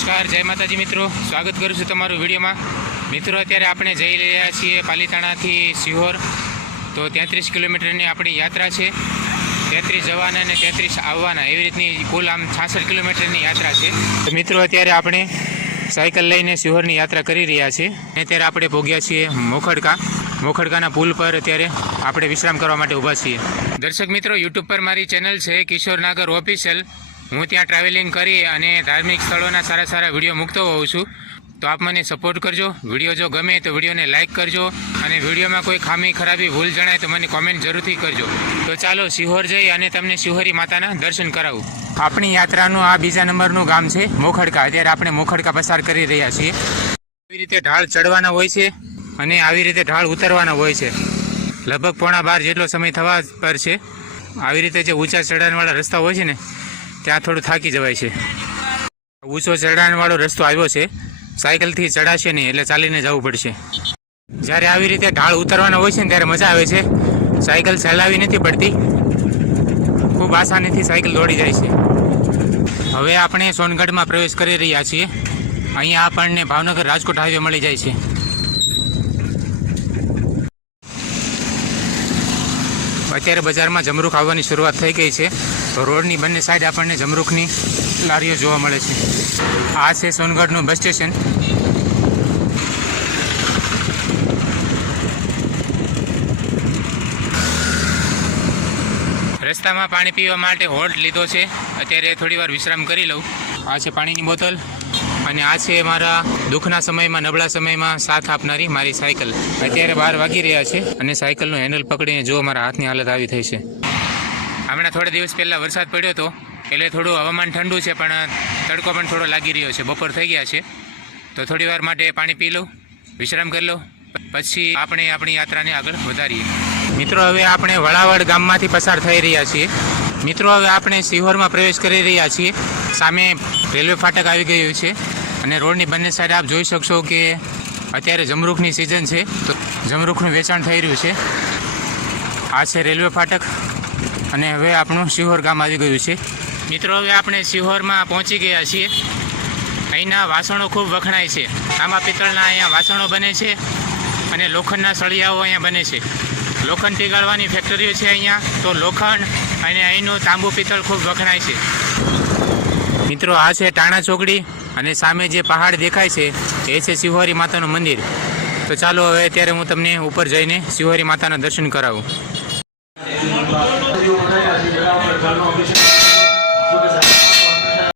નમસ્કાર, જય માતાજી મિત્રો, સ્વાગત કરું છું તમારું વિડીયોમાં। મિત્રો અત્યારે આપણે જઈ રહ્યા છીએ પાલીતાણાથી સિહોર। તો 33 કિલોમીટરની આપણી યાત્રા છે। 33 જવાના અને 33 આવવાના, એવી રીતની કુલ આમ 66 કિલોમીટરની યાત્રા છે। તો મિત્રો અત્યારે આપણે સાયકલ લઈને સિહોરની યાત્રા કરી રહ્યા છીએ। અત્યારે આપણે પહોંચ્યા છીએ મોખડકાના પુલ પર અત્યારે આપણે વિશ્રામ કરવા માટે ઊભા છીએ। દર્શક મિત્રો, યુટ્યુબ પર મારી ચેનલ છે કિશોર નાગર ઓફિશિયલ। હું ત્યાં ટ્રાવેલિંગ કરી અને ધાર્મિક સ્થળોના સારા વિડીયો મૂકતો હોઉં છું। તો આપ મને સપોર્ટ કરજો। વિડીયો જો ગમે તો વિડીયોને લાઇક કરજો અને વિડીયોમાં કોઈ ખામી ખરાબી ભૂલ જણાય તો મને કોમેન્ટ જરૂરથી કરજો। તો ચાલો સિહોર જઈ અને તમને સિહોરી માતાના દર્શન કરાવું। આપણી યાત્રાનું આ બીજા નંબરનું ગામ છે મોખડકા। અત્યારે આપણે મોખડકા પસાર કરી રહ્યા છીએ। આવી રીતે ઢાળ ચડવાના હોય છે અને આવી રીતે ઢાળ ઉતરવાના હોય છે। લગભગ 11:15 જેટલો સમય થવા પર છે। આવી રીતે જે ઊંચા ચઢાણવાળા રસ્તા હોય છે ને, ત્યાં થોડું થાકી જવાય છે। ઊંચો ચઢાણવાળો રસ્તો આવ્યો છે, સાયકલથી ચડાશે નહીં એટલે ચાલીને જવું પડશે। જ્યારે આવી રીતે ઢાળ ઉતરવાના હોય છે ને ત્યારે મજા આવે છે। સાયકલ ચલાવી નથી પડતી, ખૂબ આસાનીથી સાયકલ દોડી જાય છે। હવે આપણે સોનગઢમાં પ્રવેશ કરી રહ્યા છીએ। અહીંયા આપણને ભાવનગર રાજકોટ હાઈવે મળી જાય છે। અત્યારે બજારમાં જમરૂખ આવવાની શરૂઆત થઈ ગઈ છે। તો રોડની બંને સાઈડ આપણને જમરૂખની લારીઓ જોવા મળે છે। આ છે સોનગઢનું બસ સ્ટેશન। રસ્તામાં પાણી પીવા માટે હોલ્ટ લીધો છે। અત્યારે થોડી વાર વિશ્રામ કરી લઉં। આ છે પાણીની બોટલ અને આ છે મારા દુઃખના સમયમાં, નબળા સમયમાં સાથ આપનારી મારી સાયકલ। અત્યારે 12 વાગી રહ્યા છે અને સાયકલનું હેન્ડલ પકડીને જો મારા હાથની હાલત આવી થઈ છે। હમણાં થોડા દિવસ પહેલાં વરસાદ પડ્યો હતો એટલે થોડું હવામાન ઠંડુ છે, પણ તડકો પણ થોડો લાગી રહ્યો છે। બપોર થઈ ગયા છે તો થોડી વાર માટે પાણી પી લઉં, વિશ્રામ કરી લઉં, પછી આપણે આપણી યાત્રાને આગળ વધારીએ। મિત્રો, હવે આપણે વળાવડ ગામમાંથી પસાર થઈ રહ્યા છીએ। મિત્રો, હવે આપણે સિહોરમાં પ્રવેશ કરી રહ્યા છીએ। સામે રેલવે ફાટક આવી ગયું છે અને રોડની બંને સાઈડ આપ જોઈ શકશો કે અત્યારે જમરૂખની સિઝન છે, તો જમરૂખનું વેચાણ થઈ રહ્યું છે। આ છે રેલવે ફાટક અને હવે આપણું સિહોર ગામ આવી ગયું છે। મિત્રો, હવે આપણે સિહોરમાં પહોંચી ગયા છીએ। અહીંના વાસણો ખૂબ વખણાય છે। તાંબા પિત્તળના અહીંયા વાસણો બને છે અને લોખંડના સળિયાઓ અહીંયા બને છે। લોખંડ પીગાળવાની ફેક્ટરીઓ છે અહીંયા, તો લોખંડ અને અહીંનું તાંબુ પિત્તળ ખૂબ વખણાય છે। મિત્રો, આ છે ટાણા ચોકડી અને સામે જે પહાડ દેખાય છે એ છે સિહોરી માતાનું મંદિર। તો ચાલો હવે અત્યારે હું તમને ઉપર જઈને સિહોરી માતાના દર્શન કરાવું।